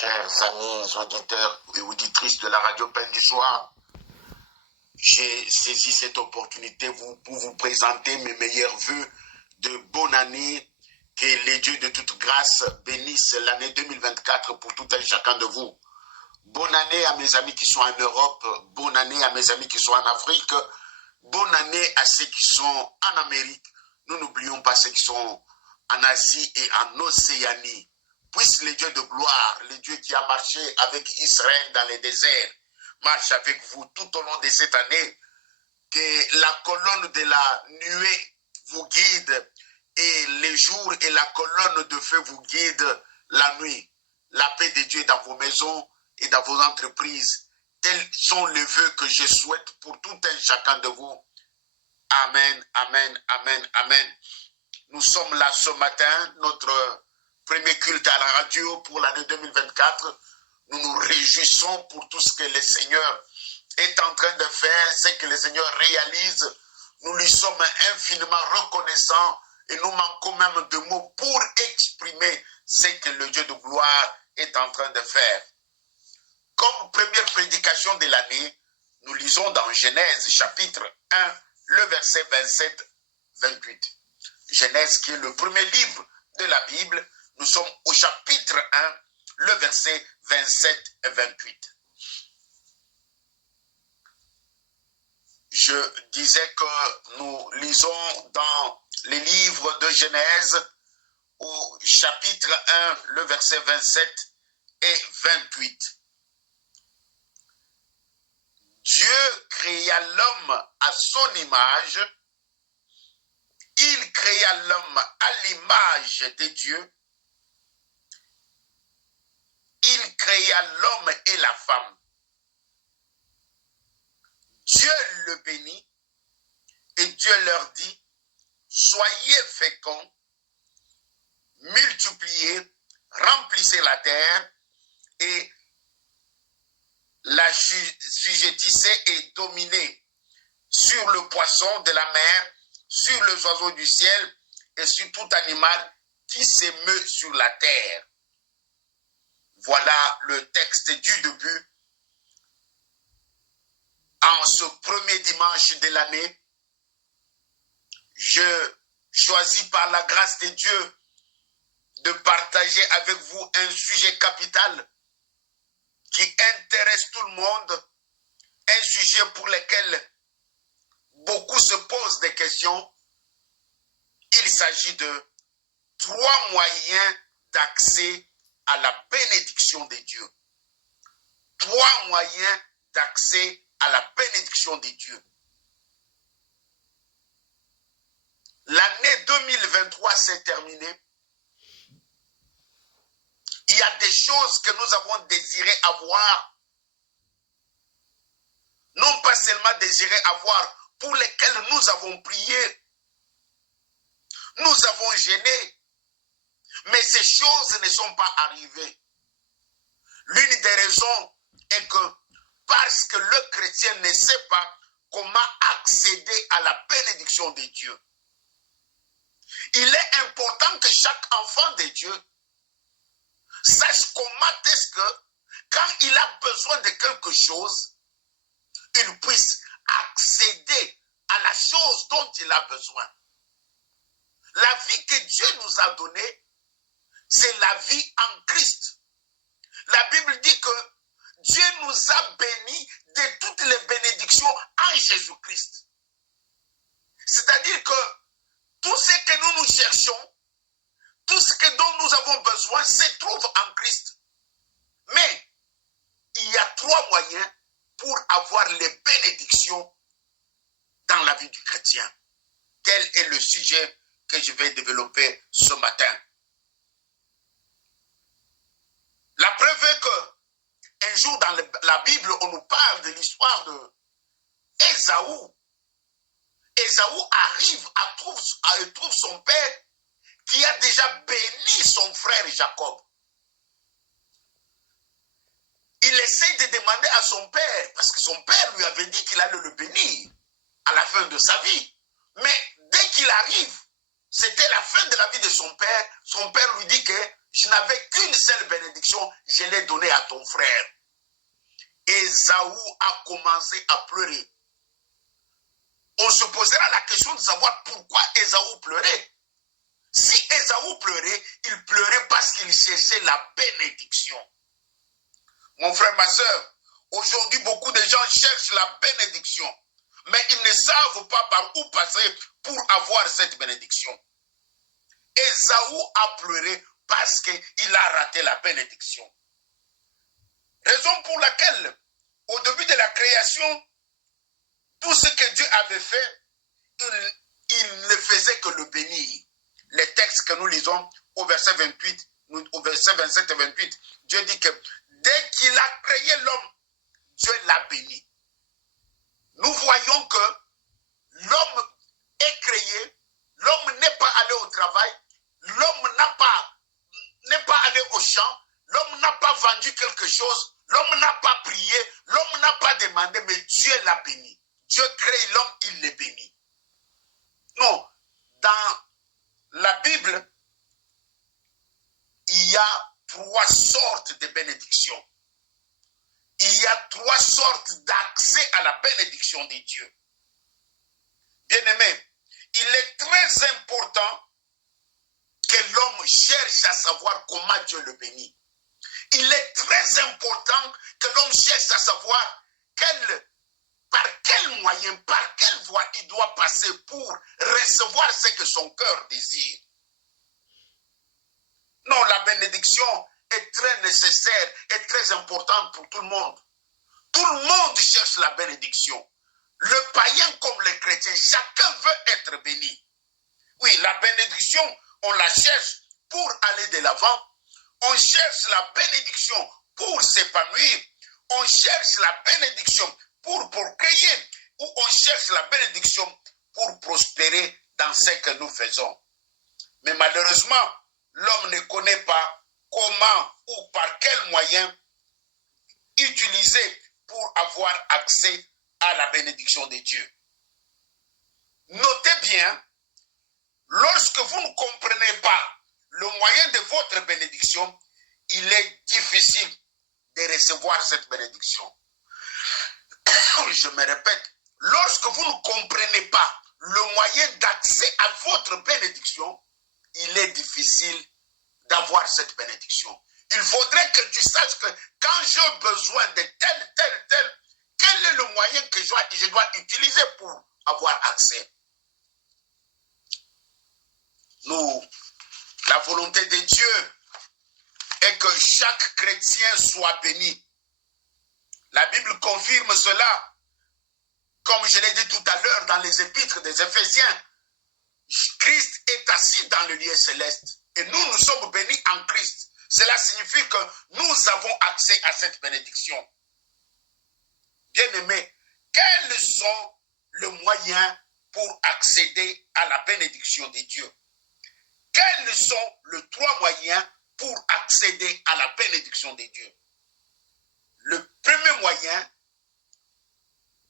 chers amis auditeurs et auditrices de la radio Peine du Soir, j'ai saisi cette opportunité pour vous présenter mes meilleurs vœux de bonne année. Que les dieux de toute grâce bénissent l'année 2024 pour tout un chacun de vous. Bonne année à mes amis qui sont en Europe, bonne année à mes amis qui sont en Afrique, bonne année à ceux qui sont en Amérique. Nous n'oublions pas ceux qui sont en Asie et en Océanie. Puisse le Dieu de gloire, le Dieu qui a marché avec Israël dans les déserts, marche avec vous tout au long de cette année. Que la colonne de la nuée vous guide et les jours et la colonne de feu vous guide la nuit. La paix de Dieu dans vos maisons et dans vos entreprises. Tels sont les vœux que je souhaite pour tout un chacun de vous. Amen, amen, amen, amen. Nous sommes là ce matin, notre premier culte à la radio pour l'année 2024. Nous nous réjouissons pour tout ce que le Seigneur est en train de faire, ce que le Seigneur réalise. Nous lui sommes infiniment reconnaissants et nous manquons même de mots pour exprimer ce que le Dieu de gloire est en train de faire. Comme première prédication de l'année, nous lisons dans Genèse chapitre 1, le verset 27-28. Genèse qui est le premier livre de la Bible, nous sommes au chapitre 1, le verset 27 et 28. Je disais que nous lisons dans les livres de Genèse au chapitre 1, le verset 27 et 28. Dieu créa l'homme à son image. Il créa l'homme à l'image de Dieu. Il créa l'homme et la femme. Dieu le bénit et Dieu leur dit, soyez féconds, multipliez, remplissez la terre et la sujettissez et dominez sur le poisson de la mer, sur les oiseaux du ciel et sur tout animal qui s'émeut sur la terre. Voilà le texte du début. En ce premier dimanche de l'année, je choisis par la grâce de Dieu de partager avec vous un sujet capital qui intéresse tout le monde, un sujet pour lequel beaucoup se posent des questions. Il s'agit de 3 moyens d'accès à la bénédiction de Dieu. 3 moyens d'accès à la bénédiction de Dieu. L'année 2023 s'est terminée. Il y a des choses que nous avons désiré avoir, non pas seulement désiré avoir, pour lesquelles nous avons prié, nous avons gêné, mais ces choses ne sont pas arrivées. L'une des raisons est que parce que le chrétien ne sait pas comment accéder à la bénédiction de Dieu. Il est important que chaque enfant de Dieu sache comment est-ce que, quand il a besoin de quelque chose, il puisse accéder à la chose dont il a besoin. La vie que Dieu nous a donnée, c'est la vie en Christ. La Bible dit que Dieu nous a bénis de toutes les bénédictions en Jésus-Christ. C'est-à-dire que tout ce que nous cherchons, tout ce dont nous avons besoin se trouve en Christ. Mais il y a 3 moyens pour avoir les bénédictions dans la vie du chrétien. Tel est le sujet que je vais développer ce matin. La preuve est que un jour dans la Bible, on nous parle de l'histoire de Ésaü. Ésaü arrive à trouve son père qui a déjà béni son frère Jacob. Il essaie de demander à son père, parce que son père lui avait dit qu'il allait le bénir à la fin de sa vie. Mais dès qu'il arrive, c'était la fin de la vie de son père lui dit que je n'avais qu'une seule bénédiction, je l'ai donnée à ton frère. Ésaü a commencé à pleurer. On se posera la question de savoir pourquoi Ésaü pleurait. Si Ésaü pleurait, il pleurait parce qu'il cherchait la bénédiction. Mon frère, ma soeur, aujourd'hui, beaucoup de gens cherchent la bénédiction, mais ils ne savent pas par où passer pour avoir cette bénédiction. Ésaü a pleuré parce qu'il a raté la bénédiction. Raison pour laquelle, au début de la création, tout ce que Dieu avait fait, il ne faisait que le bénir. Les textes que nous lisons au verset 28, au verset 27 et 28, Dieu dit que dès qu'il a créé l'homme, Dieu l'a béni. Nous voyons que l'homme est créé, l'homme n'est pas allé au travail, l'homme n'est pas allé au champ, l'homme n'a pas vendu quelque chose, l'homme n'a pas prié, l'homme n'a pas demandé, mais Dieu l'a béni. Dieu crée l'homme, il le bénit. Non, dans la Bible, il y a 3 sortes de bénédictions. Il y a 3 sortes d'accès à la bénédiction de Dieu. Bien-aimé, il est très important que l'homme cherche à savoir comment Dieu le bénit. Il est très important que l'homme cherche à savoir par quel moyen, par quelle voie il doit passer pour recevoir ce que son cœur désire. Non, la bénédiction est très nécessaire et très importante pour tout le monde. Tout le monde cherche la bénédiction. Le païen comme le chrétien, chacun veut être béni. Oui, la bénédiction, on la cherche pour aller de l'avant. On cherche la bénédiction pour s'épanouir. On cherche la bénédiction pour créer. Ou on cherche la bénédiction pour prospérer dans ce que nous faisons. Mais malheureusement, l'homme ne connaît pas comment ou par quel moyen utiliser pour avoir accès à la bénédiction de Dieu. Notez bien, lorsque vous ne comprenez pas le moyen de votre bénédiction, il est difficile de recevoir cette bénédiction. Je me répète, lorsque vous ne comprenez pas le moyen d'accès à votre bénédiction, il est difficile d'avoir cette bénédiction. Il faudrait que tu saches que quand j'ai besoin de tel, quel est le moyen que je dois utiliser pour avoir accès. La volonté de Dieu est que chaque chrétien soit béni. La Bible confirme cela, comme je l'ai dit tout à l'heure dans les épîtres des Éphésiens. Christ est assis dans le lieu céleste et nous sommes bénis en Christ. Cela signifie que nous avons accès à cette bénédiction. Bien-aimés, quels sont les moyens pour accéder à la bénédiction de Dieu? Quels sont les 3 moyens pour accéder à la bénédiction de Dieu? Le premier moyen,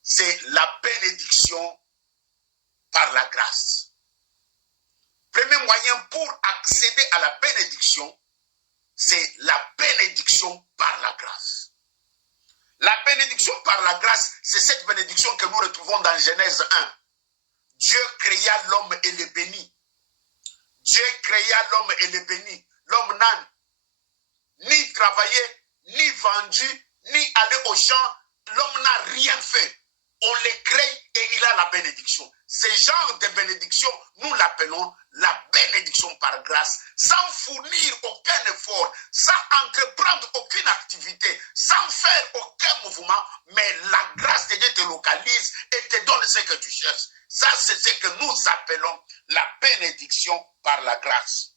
c'est la bénédiction par la grâce. Premier moyen pour accéder à la bénédiction, c'est la bénédiction par la grâce. La bénédiction par la grâce, c'est cette bénédiction que nous retrouvons dans Genèse 1. Dieu créa l'homme et le bénit. Dieu créa l'homme et le bénit. L'homme n'a ni travaillé, ni vendu, ni allé au champ. L'homme n'a rien fait. On le crée et il a la bénédiction. Ce genre de bénédiction, nous l'appelons la bénédiction par grâce, sans fournir aucun effort, sans entreprendre aucune activité, sans faire aucun mouvement, mais la grâce de Dieu te localise et te donne ce que tu cherches. Ça, c'est ce que nous appelons la bénédiction par la grâce.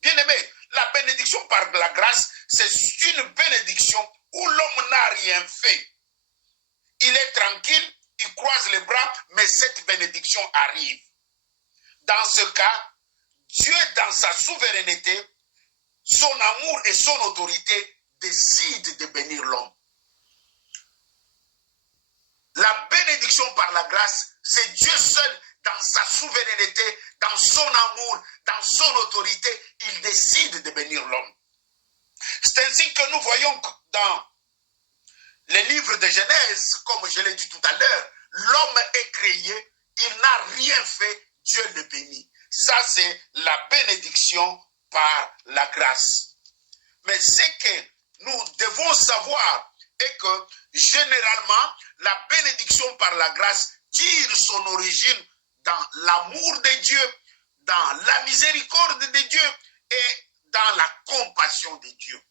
Bien-aimé, la bénédiction par la grâce, c'est une bénédiction où l'homme n'a rien fait. Il est tranquille, il croise les bras, mais cette bénédiction arrive. Dans ce cas, Dieu, dans sa souveraineté, son amour et son autorité, décide de bénir l'homme. La bénédiction par la grâce, c'est Dieu seul dans sa souveraineté, dans son amour, dans son autorité. Il décide de bénir l'homme. C'est ainsi que nous voyons dans les livres de Genèse, comme je l'ai dit tout à l'heure, l'homme est créé, il n'a rien fait, Dieu le bénit. Ça, c'est la bénédiction par la grâce. Mais ce que nous devons savoir est que généralement, la bénédiction par la grâce tire son origine dans l'amour de Dieu, dans la miséricorde de Dieu et dans la compassion de Dieu.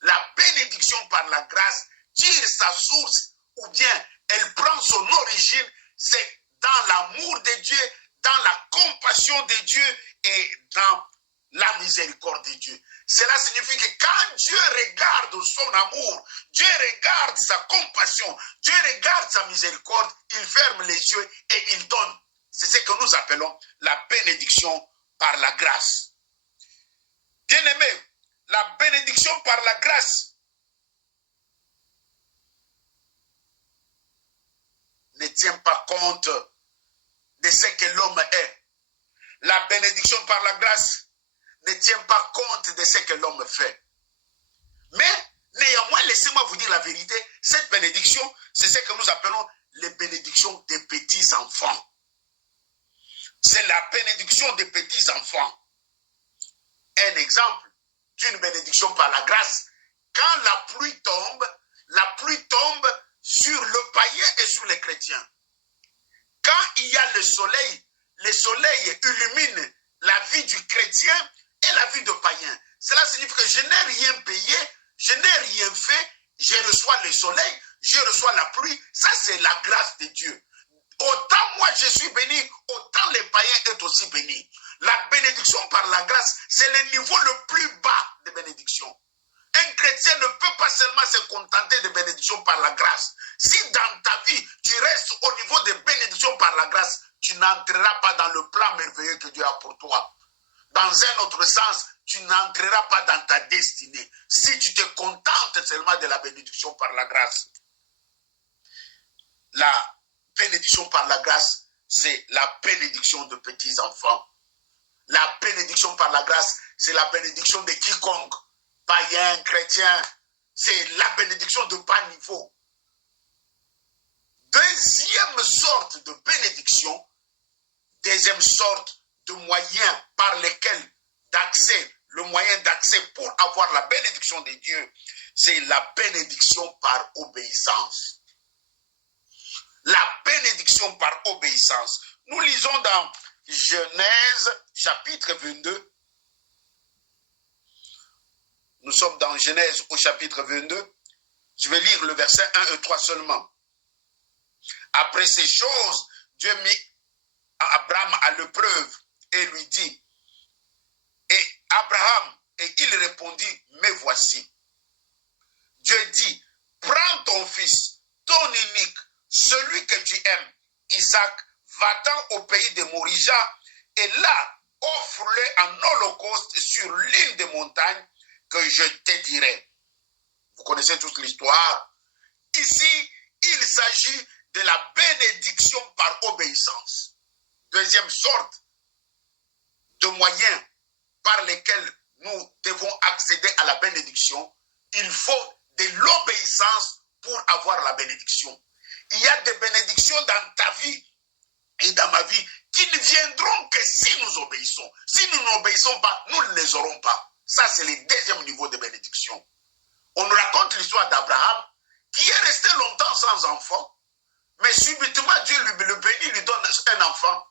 La bénédiction par la grâce tire sa source ou bien elle prend son origine, c'est dans l'amour de Dieu, dans la compassion de Dieu et dans la miséricorde de Dieu. Cela signifie que quand Dieu regarde son amour, Dieu regarde sa compassion, Dieu regarde sa miséricorde, il ferme les yeux et il donne. C'est ce que nous appelons la bénédiction par la grâce. Bien-aimés, la bénédiction par la grâce ne tient pas compte de ce que l'homme est. La bénédiction par la grâce ne tient pas compte de ce que l'homme fait. Mais, néanmoins, laissez-moi vous dire la vérité, cette bénédiction, c'est ce que nous appelons les bénédictions des petits-enfants. C'est la bénédiction des petits-enfants. Un exemple d'une bénédiction par la grâce, quand la pluie tombe sur le païen et sur les chrétiens. Quand il y a le soleil illumine la vie du chrétien et la vie du païen. Cela signifie que je n'ai rien payé, je n'ai rien fait, je reçois le soleil, je reçois la pluie. Ça, c'est la grâce de Dieu. Autant moi je suis béni, autant les païens est aussi béni. La bénédiction par la grâce, c'est le niveau le plus bas de bénédiction. Un chrétien ne peut pas seulement se contenter de bénédiction par la grâce. Si dans ta vie, tu restes au niveau de bénédiction par la grâce, tu n'entreras pas dans le plan merveilleux que Dieu a pour toi. Dans un autre sens, tu n'entreras pas dans ta destinée. Si tu te contentes seulement de la bénédiction par la grâce. La bénédiction par la grâce, c'est la bénédiction de petits enfants. La bénédiction par la grâce, c'est la bénédiction de quiconque. Païen, chrétien, c'est la bénédiction de bas niveau. Deuxième sorte de bénédiction, deuxième sorte de moyen par lesquels d'accès, le moyen d'accès pour avoir la bénédiction de Dieu, c'est la bénédiction par obéissance. La bénédiction par obéissance. Nous lisons dans Genèse chapitre 22. Nous sommes dans Genèse au chapitre 22. Je vais lire le verset 1 et 3 seulement. Après ces choses, Dieu mit Abraham à l'épreuve et lui dit, et Abraham, et il répondit, me voici. Dieu dit, prends ton fils, ton unique, celui que tu aimes, Isaac, va-t'en au pays de Morija, et là, offre-le en holocauste sur l'île des montagnes que je te dirai. Vous connaissez toute l'histoire. Ici, il s'agit de la bénédiction par obéissance. Deuxième sorte de moyens par lesquels nous devons accéder à la bénédiction, il faut de l'obéissance pour avoir la bénédiction. Il y a des bénédictions dans ta vie et dans ma vie qui ne viendront que si nous obéissons. Si nous n'obéissons pas, nous ne les aurons pas. Ça, c'est le deuxième niveau de bénédiction. On nous raconte l'histoire d'Abraham qui est resté longtemps sans enfant, mais subitement Dieu le bénit, lui donne un enfant.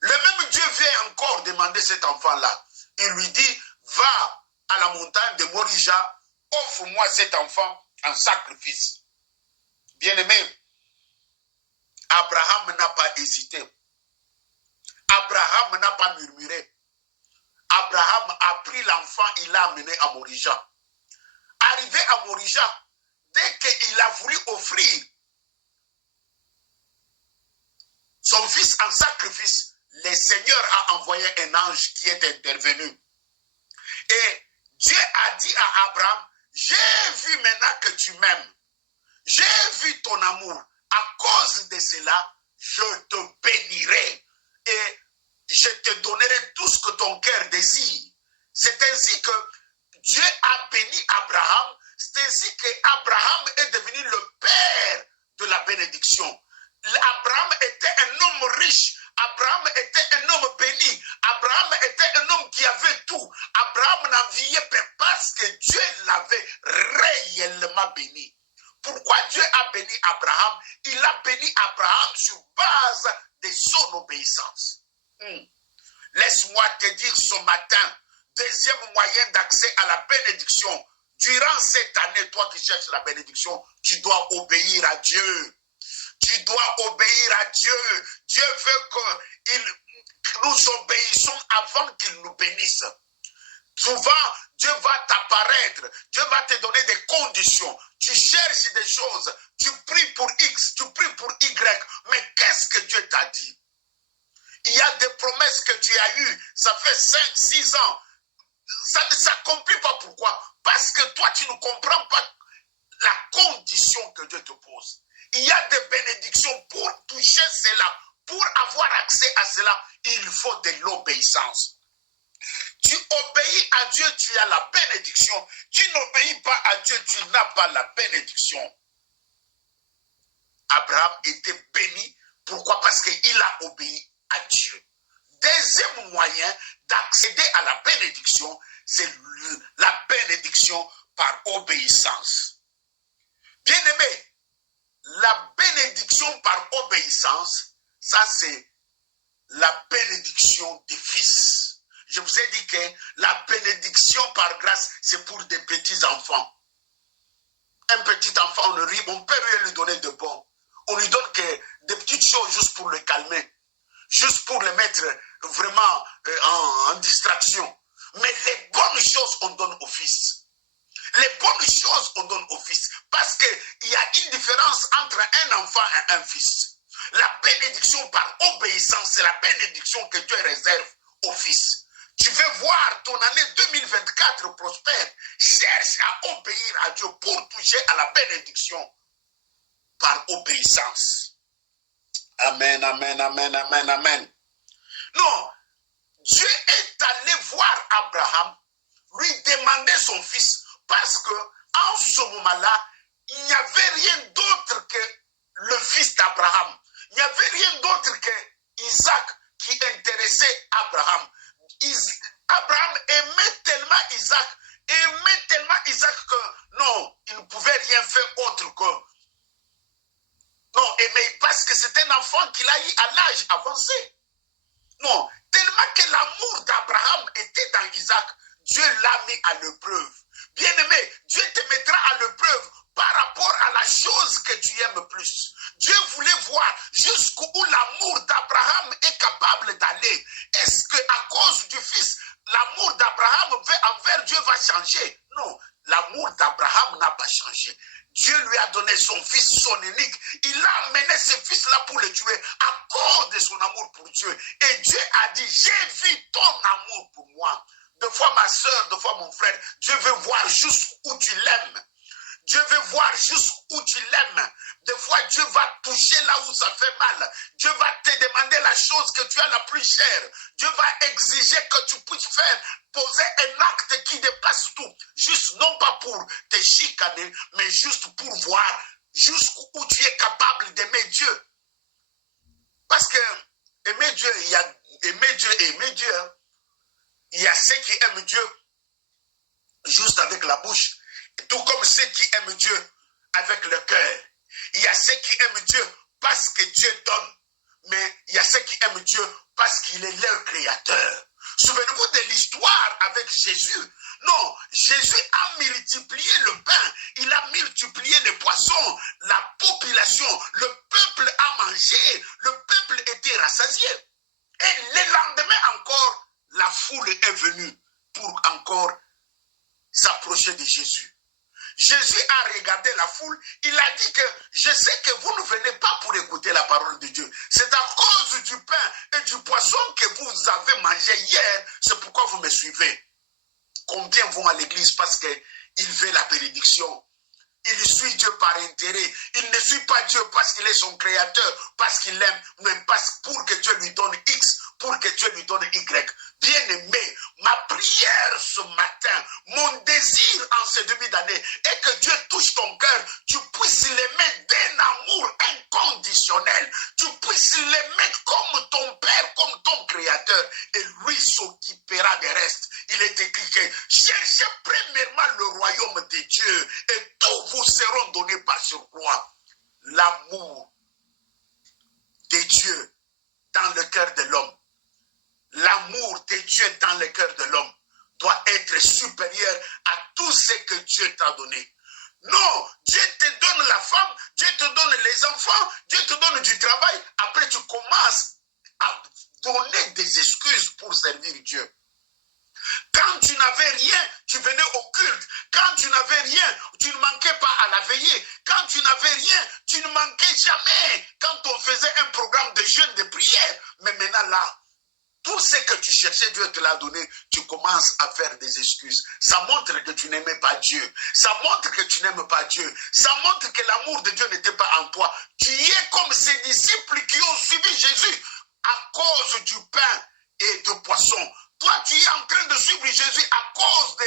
Le même Dieu vient encore demander cet enfant-là. Il lui dit, va à la montagne de Morija, offre-moi cet enfant en sacrifice. Bien-aimé, Abraham n'a pas hésité. Abraham n'a pas murmuré. Abraham a pris l'enfant, il l'a amené à Morija. Arrivé à Morija, dès qu'il a voulu offrir son fils en sacrifice, le Seigneur a envoyé un ange qui est intervenu. Et Dieu a dit à Abraham, j'ai vu maintenant que tu m'aimes. J'ai vu ton amour. à cause de cela, je te bénirai et je te donnerai tout ce que ton cœur désire. C'est ainsi que Dieu a béni Abraham. C'est ainsi qu'Abraham est devenu le père de la bénédiction. Abraham était un homme riche. Abraham était un homme béni. Abraham était un homme qui avait tout. Abraham n'enviait pas parce que Dieu l'avait réellement béni. Pourquoi Dieu a béni Abraham? Il a béni Abraham sur base de son obéissance. Laisse-moi te dire ce matin, deuxième moyen d'accès à la bénédiction. Durant cette année, toi qui cherches la bénédiction, tu dois obéir à Dieu. Tu dois obéir à Dieu. Dieu veut que nous obéissions avant qu'il nous bénisse. Souvent, Dieu va t'apparaître, Dieu va te donner des conditions. Tu cherches des choses, tu pries pour X, tu pries pour Y, mais qu'est-ce que Dieu t'a dit? Il y a des promesses que tu as eues, ça fait 5, 6 ans. Ça ne s'accomplit pas. Pourquoi? Parce que toi, tu ne comprends pas la condition que Dieu te pose. Il y a des bénédictions. Pour toucher cela, pour avoir accès à cela, il faut de l'obéissance. Tu obéis à Dieu, tu as la bénédiction. Tu n'obéis pas à Dieu, tu n'as pas la bénédiction. Abraham était béni. Pourquoi? Parce qu'il a obéi à Dieu. Deuxième moyen d'accéder à la bénédiction, c'est la bénédiction par obéissance. Bien-aimé, la bénédiction par obéissance, ça c'est la bénédiction des fils. Je vous ai dit que la bénédiction par grâce, c'est pour des petits enfants. Un petit enfant, on peut lui donner de bon. On lui donne que des petites choses juste pour le calmer, juste pour le mettre vraiment en distraction. Mais les bonnes choses, on donne au fils. Les bonnes choses, on donne au fils. Parce qu'il y a une différence entre un enfant et un fils. La bénédiction par obéissance, c'est la bénédiction que Dieu réserve au fils. Tu veux voir ton année 2024 prospère, cherche à obéir à Dieu pour toucher à la bénédiction par obéissance. Amen, amen, amen, amen, amen. Non, Dieu est allé voir Abraham, lui demander son fils, parce que en ce moment-là, il n'y avait rien d'autre que le fils d'Abraham. Il n'y avait rien d'autre que Isaac qui intéressait Abraham. Abraham aimait tellement Isaac que non, il ne pouvait rien faire autre que non, aimer, parce que c'est un enfant qu'il a eu à l'âge avancé. Non, tellement que l'amour d'Abraham était dans Isaac, Dieu l'a mis à l'épreuve. Bien-aimé, Dieu te mettra à l'épreuve par rapport à la chose que tu aimes plus. Dieu voulait voir jusqu'où l'amour d'Abraham est capable d'aller. Est-ce qu'à cause du fils, l'amour d'Abraham envers Dieu va changer? Non, l'amour d'Abraham n'a pas changé. Dieu lui a donné son fils, son unique. Il a amené ce fils-là pour le tuer à cause de son amour pour Dieu. Et Dieu a dit, j'ai vu ton amour pour moi. Deux fois ma soeur, deux fois mon frère, Dieu veut voir jusqu'où tu l'aimes. Dieu veut voir jusqu'où tu l'aimes. Des fois, Dieu va toucher là où ça fait mal. Dieu va te demander la chose que tu as la plus chère. Dieu va exiger que tu puisses faire, poser un acte qui dépasse tout. Juste non pas pour te chicaner, mais juste pour voir jusqu'où tu es capable d'aimer Dieu. Parce que aimer Dieu, il y a aimer Dieu et aimer Dieu. Il y a ceux qui aiment Dieu juste avec la bouche. Tout comme ceux qui aiment Dieu avec le cœur. Il y a ceux qui aiment Dieu parce que Dieu donne. Mais il y a ceux qui aiment Dieu parce qu'il est leur créateur. Souvenez-vous de l'histoire avec Jésus. Non, Jésus a multiplié le pain. Il a multiplié les poissons. La population, le peuple a mangé. Le peuple était rassasié. Et le lendemain encore, la foule est venue pour encore s'approcher de Jésus. Jésus a regardé la foule, il a dit que je sais que vous ne venez pas pour écouter la parole de Dieu. C'est à cause du pain et du poisson que vous avez mangé hier, c'est pourquoi vous me suivez. Combien vont à l'église parce qu'ils veulent la bénédiction? Il suit Dieu par intérêt. Il ne suit pas Dieu parce qu'il est son créateur, parce qu'il l'aime, mais pour que Dieu lui donne X, pour que Dieu lui donne Y. Bien-aimé, ma prière ce matin, mon désir en ce début d'année est que Dieu touche ton cœur, tu puisses l'aimer d'un amour inconditionnel, tu puisses l'aimer comme ton Père, comme ton Créateur, et lui s'occupera des restes. Il est écrit que cherchez premièrement le royaume de Dieu et tout vous seront donnés par surcroît. L'amour de Dieu dans le cœur de l'homme, l'amour de Dieu dans le cœur de l'homme doit être supérieur à tout ce que Dieu t'a donné. Non, Dieu te donne la femme, Dieu te donne les enfants, Dieu te donne du travail. Après, tu commences à donner des excuses pour servir Dieu. Quand tu n'avais rien, tu venais au culte. Quand tu n'avais rien, tu ne manquais pas à la veillée. Quand tu n'avais rien, tu ne manquais jamais. Quand on faisait un programme de jeûne, de prière. Mais maintenant là, tout ce que tu cherchais, Dieu te l'a donné, tu commences à faire des excuses. Ça montre que tu n'aimais pas Dieu. Ça montre que tu n'aimes pas Dieu. Ça montre que l'amour de Dieu n'était pas en toi. Tu es comme ces disciples qui ont suivi Jésus à cause du pain et de poisson. Toi, tu es en train de suivre Jésus à cause de,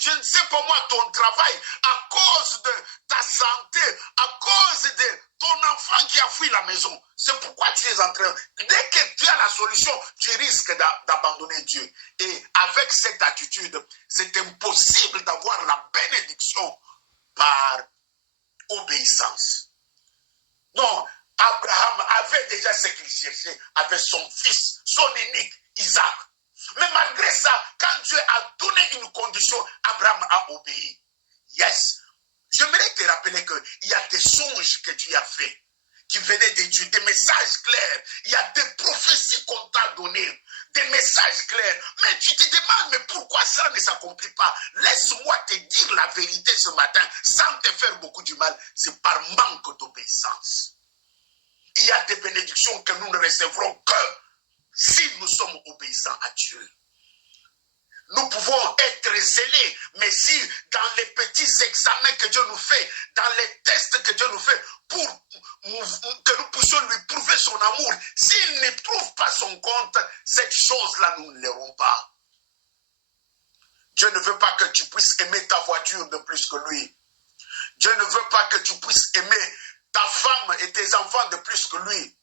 je ne sais pas moi, ton travail, à cause de ta santé, à cause de ton enfant qui a fui la maison. C'est pourquoi tu es en train, dès que tu as la solution, tu risques d'abandonner Dieu. Et avec cette attitude, c'est impossible d'avoir la bénédiction par obéissance. Non, Abraham avait déjà ce qu'il cherchait avec son fils, son unique, Isaac. Mais malgré ça, quand Dieu a donné une condition, Abraham a obéi. Yes. J'aimerais te rappeler qu'il y a des songes que tu as faits, qui venaient de Dieu, des messages clairs. Il y a des prophéties qu'on t'a données, des messages clairs. Mais tu te demandes, mais pourquoi ça ne s'accomplit pas? Laisse-moi te dire la vérité ce matin, sans te faire beaucoup du mal. C'est par manque d'obéissance. Il y a des bénédictions que nous ne recevrons que si nous sommes obéissants à Dieu. Nous pouvons être zélés, mais si dans les petits examens que Dieu nous fait, dans les tests que Dieu nous fait, pour que nous puissions lui prouver son amour, s'il ne trouve pas son compte, cette chose-là, nous ne l'aurons pas. Dieu ne veut pas que tu puisses aimer ta voiture de plus que lui. Dieu ne veut pas que tu puisses aimer ta femme et tes enfants de plus que lui.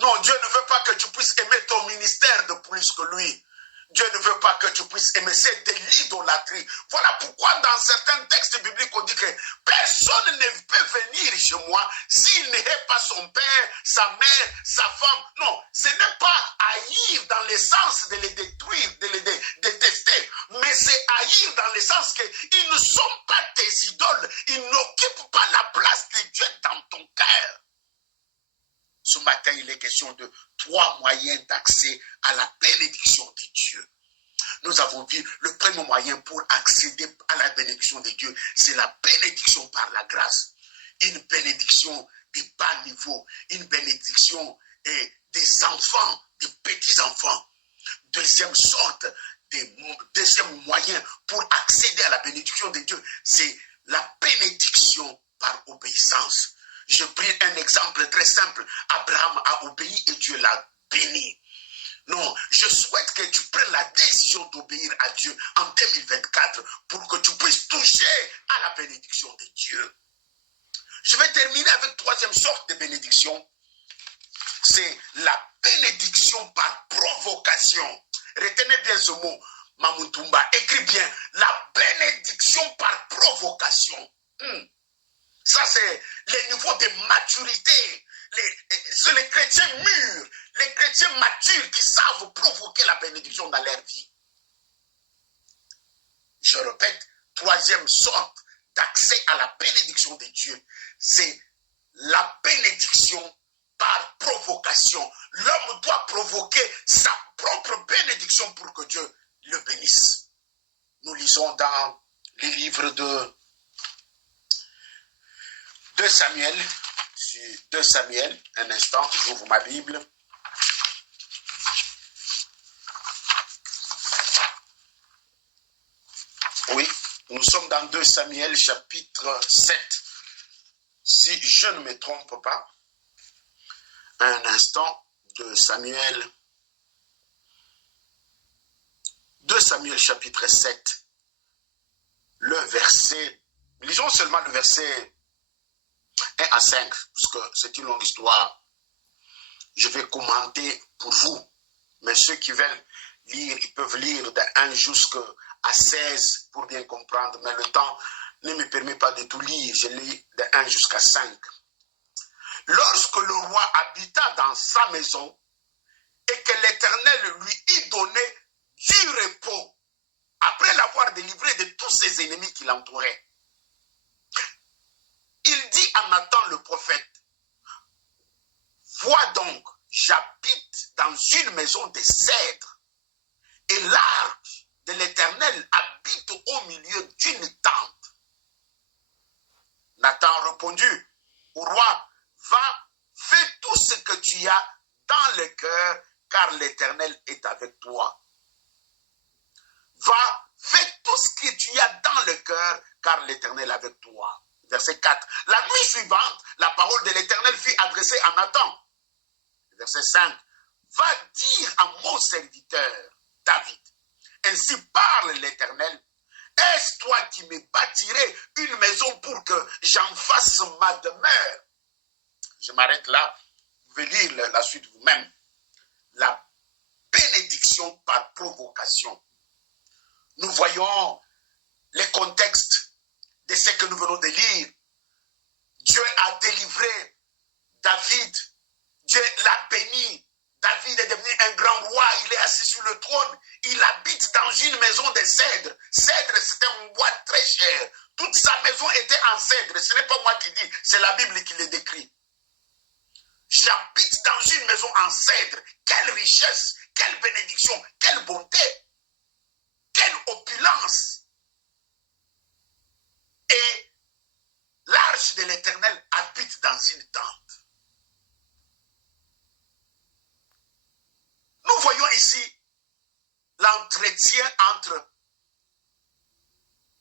Non, Dieu ne veut pas que tu puisses aimer ton ministère de plus que lui. Dieu ne veut pas que tu puisses aimer. C'est de l'idolâtrie. Voilà pourquoi dans certains textes bibliques, on dit que personne ne peut venir chez moi s'il n'est pas son père, sa mère, sa femme. Non, ce n'est pas haïr dans le sens de les détruire, de les détester, mais c'est haïr dans le sens qu'ils ne sont pas tes idoles. Ils n'occupent pas la place de Dieu dans ton cœur. Ce matin, il est question de 3 moyens d'accès à la bénédiction de Dieu. Nous avons vu le premier moyen pour accéder à la bénédiction de Dieu, c'est la bénédiction par la grâce. Une bénédiction de bas niveau, une bénédiction des enfants, des petits-enfants. Deuxième moyen pour accéder à la bénédiction de Dieu, c'est la bénédiction par obéissance. Je pris un exemple très simple. Abraham a obéi et Dieu l'a béni. Non, je souhaite que tu prennes la décision d'obéir à Dieu en 2024 pour que tu puisses toucher à la bénédiction de Dieu. Je vais terminer avec 3e sorte de bénédiction. C'est la bénédiction par provocation. Retenez bien ce mot, Mamutumba. Écris bien, la bénédiction par provocation. Ça, c'est le niveau de maturité. C'est les chrétiens mûrs, les chrétiens matures qui savent provoquer la bénédiction dans leur vie. Je répète, 3e sorte d'accès à la bénédiction de Dieu, c'est la bénédiction par provocation. L'homme doit provoquer sa propre bénédiction pour que Dieu le bénisse. Nous lisons dans les livres de 2 Samuel, 2 Samuel, un instant, j'ouvre ma Bible. Oui, nous sommes dans 2 Samuel chapitre 7. si je ne me trompe pas, un instant, de Samuel chapitre 7, le verset, lisons seulement le verset 1 à 5, parce que c'est une longue histoire. Je vais commenter pour vous, mais ceux qui veulent lire, ils peuvent lire de 1 jusqu'à 16 pour bien comprendre, mais le temps ne me permet pas de tout lire, je lis de 1 jusqu'à 5. Lorsque le roi habita dans sa maison et que l'Éternel lui eut donné du repos, après l'avoir délivré de tous ses ennemis qui l'entouraient, il dit à Nathan le prophète, vois donc, j'habite dans une maison de cèdre, et l'arche de l'Éternel habite au milieu d'une tente. Nathan répondit au roi, va, fais tout ce que tu as dans le cœur, car l'Éternel est avec toi. Va, fais tout ce que tu as dans le cœur, car l'Éternel est avec toi. Verset 4. La nuit suivante, la parole de l'Éternel fut adressée à Nathan. Verset 5. Va dire à mon serviteur David, ainsi parle l'Éternel, est-ce toi qui me bâtirais une maison pour que j'en fasse ma demeure? Je m'arrête là, vous pouvez lire la suite vous-même. La bénédiction par provocation. Nous voyons les contextes de ce que nous venons de lire. Dieu a délivré David, Dieu l'a béni. David est devenu un grand roi, il est assis sur le trône, il habite dans une maison de cèdre. Cèdre, c'était un bois très cher. Toute sa maison était en cèdre. Ce n'est pas moi qui dis, c'est la Bible qui le décrit. J'habite dans une maison en cèdre. Quelle richesse, quelle bénédiction, quelle bonté, quelle opulence. Et l'arche de l'Éternel habite dans une tente. Nous voyons ici l'entretien entre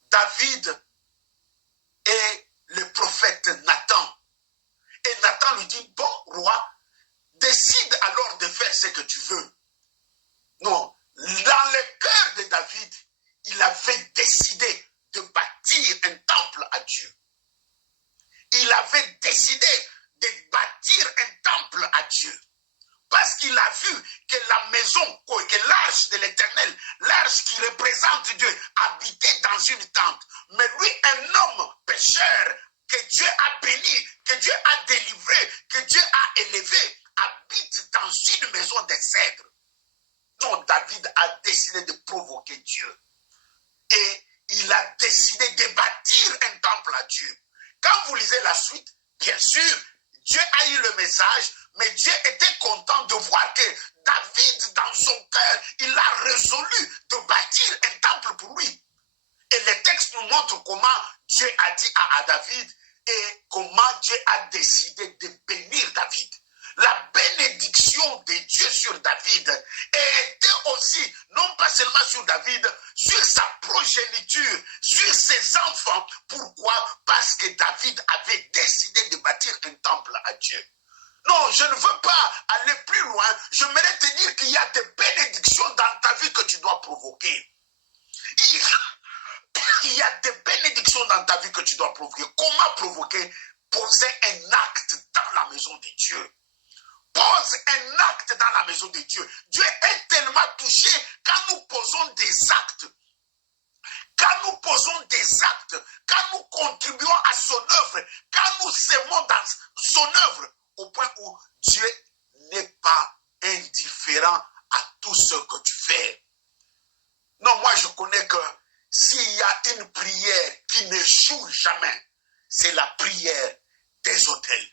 David et le prophète Nathan. Et Nathan lui dit, bon roi, décide alors de faire ce que tu veux. Non, dans le cœur de David, il avait décidé de bâtir un temple à Dieu. Il avait décidé de bâtir un temple à Dieu. Parce qu'il a vu que la maison, que l'arche de l'Éternel, l'arche qui représente Dieu, habitait dans une tente. Mais lui, un homme pécheur, que Dieu a béni, que Dieu a délivré, que Dieu a élevé, habite dans une maison de cèdre. Donc David a décidé de provoquer Dieu. Et il a décidé de bâtir un temple à Dieu. Quand vous lisez la suite, bien sûr, Dieu a eu le message, mais Dieu était content de voir que David, dans son cœur, il a résolu de bâtir un temple pour lui. Et le texte nous montre comment Dieu a dit à David et comment Dieu a décidé de bénir David. La bénédiction de Dieu sur David était aussi, non pas seulement sur David, sur sa progéniture, sur ses enfants. Pourquoi? Parce que David avait décidé de bâtir un temple à Dieu. Non, je ne veux pas aller plus loin. J'aimerais te dire qu'il y a des bénédictions dans ta vie que tu dois provoquer. Il y a des bénédictions dans ta vie que tu dois provoquer. Comment provoquer? Poser un acte dans la maison de Dieu. Pose un acte dans la maison de Dieu. Dieu est tellement touché quand nous posons des actes. Quand nous posons des actes, quand nous contribuons à son œuvre, quand nous s'aimons dans son œuvre, au point où Dieu n'est pas indifférent à tout ce que tu fais. Non, moi je connais que s'il y a une prière qui n'échoue jamais, c'est la prière des autels,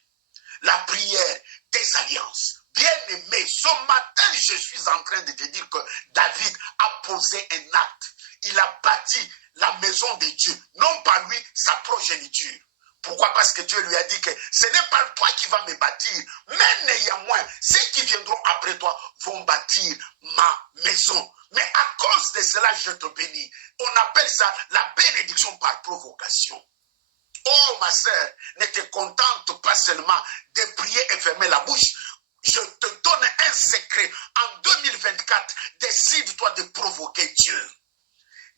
la prière des alliances. Bien-aimé, ce matin, je suis en train de te dire que David a posé un acte. Il a bâti la maison de Dieu, non pas lui, sa progéniture. Pourquoi? Parce que Dieu lui a dit que ce n'est pas toi qui vas me bâtir, mais néanmoins, ceux qui viendront après toi vont bâtir ma maison. Mais à cause de cela, je te bénis. On appelle ça la bénédiction par provocation. Oh ma sœur, ne te contente pas seulement de prier et fermer la bouche. Je te donne un secret. En 2024, décide-toi de provoquer Dieu.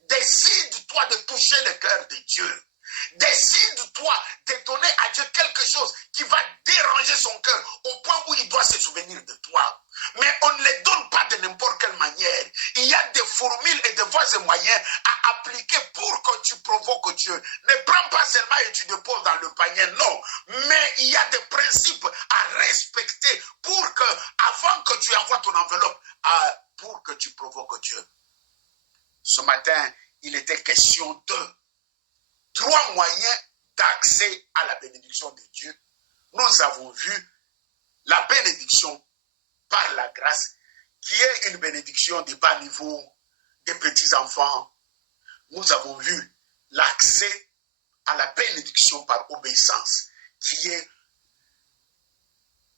Décide-toi de toucher le cœur de Dieu. Décide-toi de donner à Dieu quelque chose qui va déranger son cœur au point où il doit se souvenir de toi. Mais on ne les donne pas de n'importe quelle manière. Il y a des formules et des voies et moyens à appliquer pour que tu provoques Dieu. Ne prends pas seulement et tu déposes dans le panier, non. Mais il y a des principes à respecter pour que, avant que tu envoies ton enveloppe, pour que tu provoques Dieu. Ce matin, il était question de 3 moyens d'accès à la bénédiction de Dieu. Nous avons vu la bénédiction par la grâce, qui est une bénédiction de bas niveau, des petits-enfants. Nous avons vu l'accès à la bénédiction par obéissance, qui est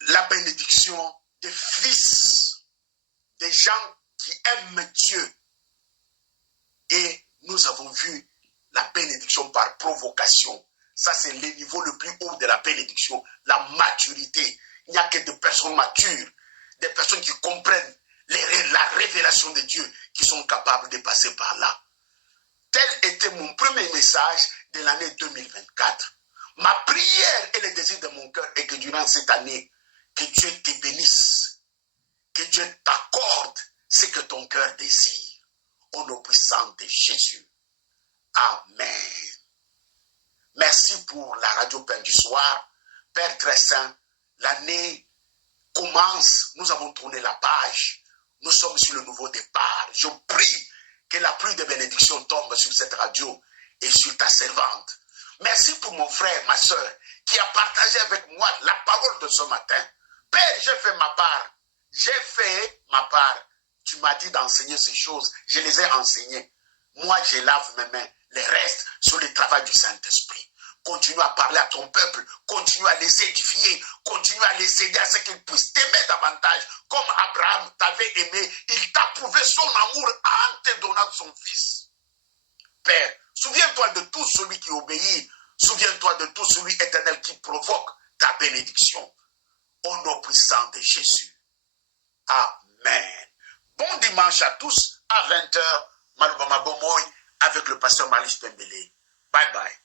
la bénédiction des fils, des gens qui aiment Dieu. Et nous avons vu la bénédiction par provocation. Ça, c'est le niveau le plus haut de la bénédiction, la maturité. Il n'y a que des personnes matures, des personnes qui comprennent la révélation de Dieu, qui sont capables de passer par là. Tel était mon premier message de l'année 2024. Ma prière et le désir de mon cœur est que durant cette année, que Dieu te bénisse, que Dieu t'accorde ce que ton cœur désire. Au nom puissant de Jésus. Amen. Merci pour la radio Pain du Soir. Père très saint, l'année commence. Nous avons tourné la page. Nous sommes sur le nouveau départ. Je prie que la pluie de bénédiction tombe sur cette radio et sur ta servante. Merci pour mon frère, ma soeur, qui a partagé avec moi la parole de ce matin. Père, j'ai fait ma part. J'ai fait ma part. Tu m'as dit d'enseigner ces choses. Je les ai enseignées. Moi, je lave mes mains. Les restes sur le travail du Saint-Esprit. Continue à parler à ton peuple. Continue à les édifier. Continue à les aider à ce qu'ils puissent t'aimer davantage. Comme Abraham t'avait aimé. Il t'a prouvé son amour en te donnant son fils. Père, souviens-toi de tout celui qui obéit. Souviens-toi de tout celui éternel qui provoque ta bénédiction. Au nom puissant de Jésus. Amen. Bon dimanche à tous, à 20h, Malobama Bomoy, avec le pasteur Malice Pembele. Bye bye.